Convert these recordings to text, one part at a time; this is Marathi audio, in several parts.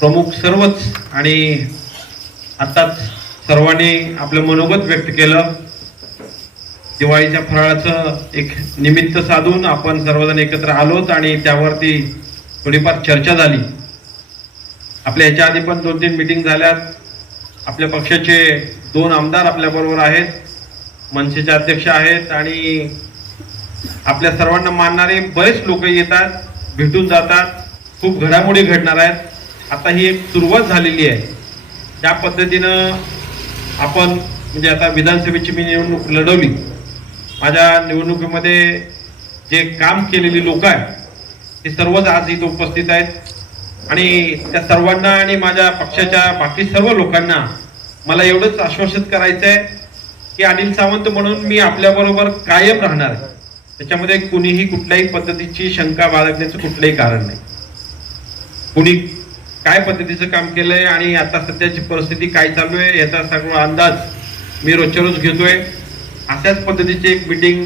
प्रमुख सर्वच आणि आताच सर्वांनी आपलं मनोगत व्यक्त केलं. दिवाळीच्या फराळाचं एक निमित्त साधून आपण सर्वजण एकत्र आलोत आणि त्यावरती थोडीफार चर्चा झाली. आपल्या याच्या आधी पण दोन तीन मिटिंग झाल्यात. आपल्या पक्षाचे दोन आमदार आपल्याबरोबर आहेत. मनसेचे अध्यक्ष आहेत आणि आपल्या सर्वांना मानणारे बरेच लोक येतात भेटून जातात. खूप घडामोडी घडणार आहेत. आता ही एक सुरुवात झालेली आहे. त्या पद्धतीनं आपण म्हणजे आता विधानसभेची मी निवडणूक लढवली. माझ्या निवडणुकीमध्ये जे काम केलेली लोक आहेत ते सर्वच आज इथं उपस्थित आहेत. आणि त्या सर्वांना आणि माझ्या पक्षाच्या बाकी सर्व लोकांना मला एवढंच आश्वासित करायचं आहे की अनिल सावंत म्हणून मी आपल्याबरोबर कायम राहणार आहे. त्याच्यामध्ये कुणीही कुठल्याही पद्धतीची शंका बाळगण्याचं कुठलंही कारण नाही. कुणी काय पद्धतीचं काम केलंय आणि आता सध्याची परिस्थिती काय चालू आहे याचा सगळा अंदाज मी रोजच्या रोज घेतोय. अशाच पद्धतीची एक मिटिंग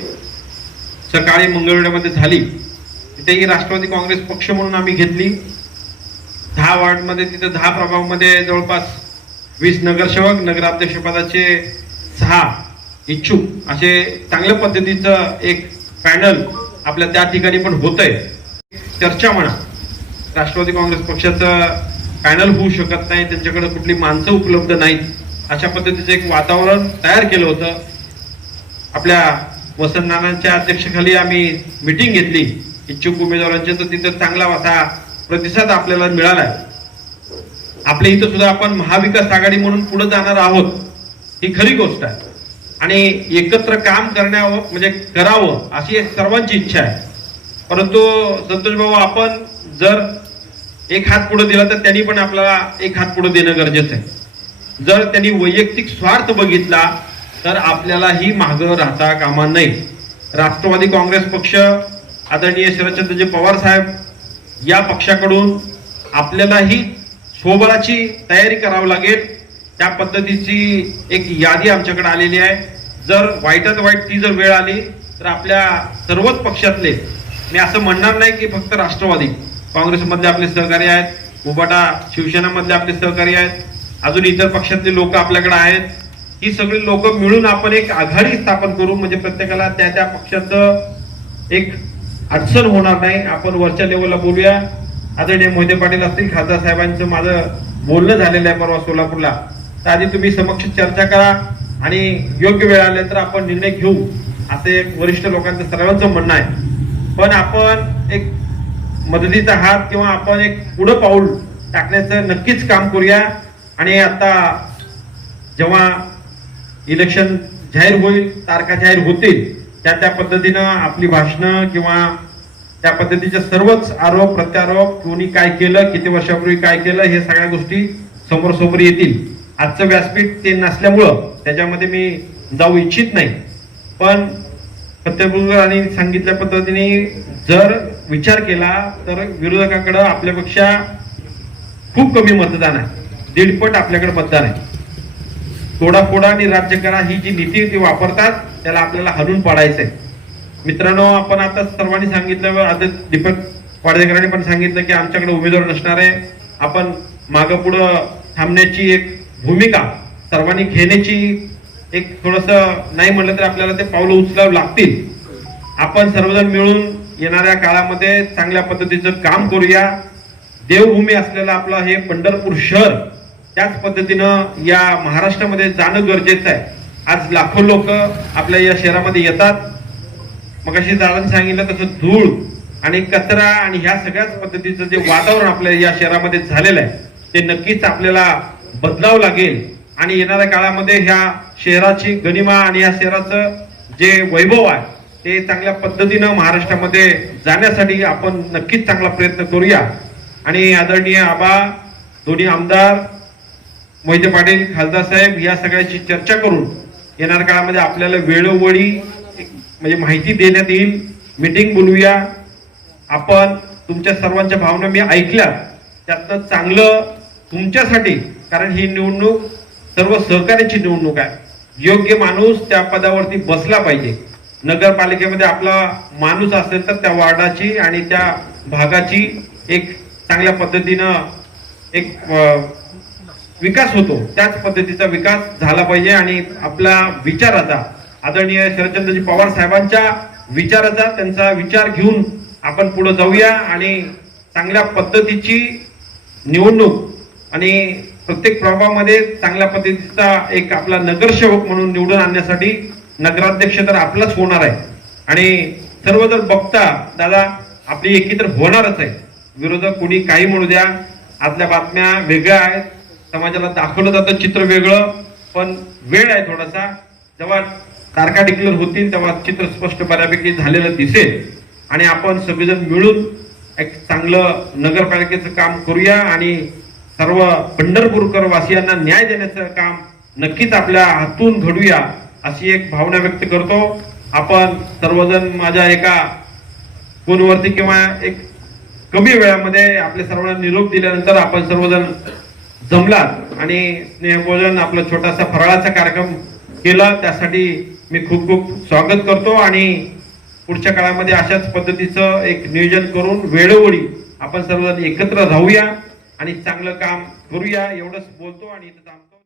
सकाळी मंगळवेढ्यामध्ये झाली. तिथेही राष्ट्रवादी काँग्रेस पक्ष म्हणून आम्ही घेतली. दहा वार्डमध्ये तिथं दहा प्रभागामध्ये जवळपास वीस नगरसेवक नगराध्यक्षपदाचे सहा इच्छुक. असे चांगल्या पद्धतीचं एक पॅनल आपल्या त्या ठिकाणी पण होत आहे चर्चा म्हणा. राष्ट्रवादी काँग्रेस पक्षाचं पॅनल होऊ शकत नाही त्यांच्याकडे कुठली माणसं उपलब्ध नाहीत अशा पद्धतीचं एक वातावरण तयार केलं होतं. आपल्या वसंत नानांच्या अध्यक्षाखाली आम्ही मिटिंग घेतली. इच्छुक उमेदवारांचे तर तिथं चांगला असा प्रतिसाद आपल्याला मिळाला आहे आपल्या इथं सुद्धा आपण महाविकास आघाडी म्हणून पुढे जाणार आहोत ही खरी गोष्ट आहे. आणि एकत्र काम करण्यावर म्हणजे करावं अशी सर्वांची इच्छा आहे. परंतु संतोष भाऊ आपण जर एक हात पुढे दिला तर त्यांनी पण आपल्याला एक हात पुढे देणं गरजेचं आहे. जर त्यांनी वैयक्तिक स्वार्थ बघितला तर आपल्यालाही मागं राहता कामा नये. राष्ट्रवादी काँग्रेस पक्ष आदरणीय शरदचंद्रजी पवार साहेब या पक्षाकडून आपल्यालाही स्वबळाची तयारी करावी लागेल. त्या पद्धतीची एक यादी आमच्याकडे आलेली आहे. जर वाईटात वाईट ती जर वेळ आली तर आपल्या सर्वच पक्षातले मी असं म्हणणार नाही की फक्त राष्ट्रवादी काँग्रेसमधले आपले सहकारी आहेत उबाटा शिवसेनामधले आपले सहकारी आहेत अजून इतर पक्षातले लोक आपल्याकडे आहेत. ही सगळी लोक मिळून आपण एक आघाडी स्थापन करू म्हणजे प्रत्येकाला त्या त्या पक्षाचं एक अडचण होणार नाही. आपण वरच्या लेवलला बोलूया. आदरणीय मोहिते पाटील असतील खासदार साहेबांचं माझं बोलणं झालेलं आहे परवा सोलापूरला. तर आधी तुम्ही समक्ष चर्चा करा आणि योग्य वेळ आले तर आपण निर्णय घेऊ असं एक वरिष्ठ लोकांचं सर्वांचं म्हणणं आहे. पण आपण एक मदतीचा हात किंवा आपण एक पुढं पाऊल टाकण्याचं नक्कीच काम करूया. आणि आता जेव्हा इलेक्शन जाहीर होईल तारखा जाहीर होतील त्या त्या पद्धतीनं आपली भाषणं किंवा त्या पद्धतीचे सर्वच आरोप प्रत्यारोप कोणी काय केलं किती वर्षापूर्वी काय केलं हे सगळ्या गोष्टी समोर समोर येतील. आजचं व्यासपीठ ते नसल्यामुळं त्याच्यामध्ये मी जाऊ इच्छित नाही. पण फतेपूरकरांनी सांगितल्या पद्धतीने जर विचार केला तर विरोधकाकडं आपल्यापेक्षा खूप कमी मतदान आहे. दीडपट आपल्याकडे मतदान आहे. तोडाफोडा आणि राज्य करा ही जी नीती ती वापरतात त्याला आपल्याला हलून आहे मित्रांनो आपण आता सर्वांनी सांगितलं आता दीपक वाडेकरांनी पण सांगितलं की आमच्याकडे उमेदवार नसणार आहे. आपण मागं पुढं थांबण्याची एक भूमिका सर्वांनी घेण्याची एक थोडस नाही म्हणलं तर आपल्याला ते पावलं उचलावं लागतील. आपण सर्वजण मिळून येणाऱ्या काळामध्ये चांगल्या पद्धतीचं काम करूया. देवभूमी असलेलं आपलं हे पंढरपूर शहर त्याच पद्धतीनं या महाराष्ट्रामध्ये जाणं गरजेचं आहे. आज लाखो लोक आपल्या या शहरामध्ये येतात. मग अशी दादांनी सांगितलं तसं धूळ आणि कचरा आणि ह्या सगळ्याच पद्धतीचं जे वातावरण आपल्या या शहरामध्ये झालेलं आहे ते नक्कीच आपल्याला बदलावं लागेल. आणि येणाऱ्या काळामध्ये ह्या शहराची गनिमा आणि या शहराचं जे वैभव आहे ते चांगल्या पद्धतीनं महाराष्ट्रामध्ये जाण्यासाठी आपण नक्कीच चांगला प्रयत्न करूया. आणि आदरणीय आबा दोन्ही आमदार मोहिते पाटील खासदार साहेब या सगळ्याची चर्चा करून येणाऱ्या काळामध्ये आपल्याला वेळोवेळी म्हणजे माहिती देण्यात येईल. मीटिंग बोलूया आपण तुमच्या सर्वांच्या भावना मी ऐकल्या. त्यातनं चांगलं तुमच्यासाठी कारण ही निवडणूक सर्व सहकार्याची निवडणूक आहे. योग्य माणूस त्या पदावरती बसला पाहिजे. नगरपालिकेमध्ये आपला माणूस असेल तर त्या वार्डाची आणि त्या भागाची एक चांगल्या पद्धतीनं एक विकास होतो. त्याच पद्धतीचा विकास झाला पाहिजे आणि आपला विचाराचा आदरणीय शरदचंद्रजी पवार साहेबांच्या विचाराचा त्यांचा विचार घेऊन आपण पुढे जाऊया आणि चांगल्या पद्धतीची निवडणूक आणि प्रत्येक प्रभागामध्ये चांगल्या पद्धतीचा एक आपला नगरसेवक म्हणून निवडून आणण्यासाठी नगराध्यक्ष तर आपलाच होणार आहे. आणि सर्व जर बघता दादा आपली एकी तर होणारच आहे. विरोधक कुणी काही म्हणू द्या आतल्या बातम्या वेगळ्या आहेत. समाजाला दाखवलं जातं चित्र वेगळं पण वेळ आहे थोडासा. जेव्हा तारखा डिक्लेअर होतील तेव्हा चित्र स्पष्ट बऱ्यापैकी झालेलं दिसेल. आणि आपण सगळेजण मिळून एक चांगलं नगरपालिकेचं काम करूया आणि सर्व पंढरपूरकर वासियांना न्याय देण्याचं काम नक्कीच आपल्या हातून घडूया. अशी एक भावना व्यक्त करतो. आपण सर्वजण माझ्या एका फोनवरती किंवा एक कमी वेळामध्ये आपल्या सर्वांना निरोप दिल्यानंतर आपण सर्वजण जमलात आणि स्नेहभोजन आपला छोटासा फराळाचा कार्यक्रम केला. त्यासाठी मी खूप खूप स्वागत करतो आणि पुढच्या काळामध्ये अशाच पद्धतीचं एक नियोजन करून वेळोवेळी आपण सर्वजण एकत्र राहूया आणि चांगलं काम करूया. एवढंच बोलतो आणि इथं थांबतो.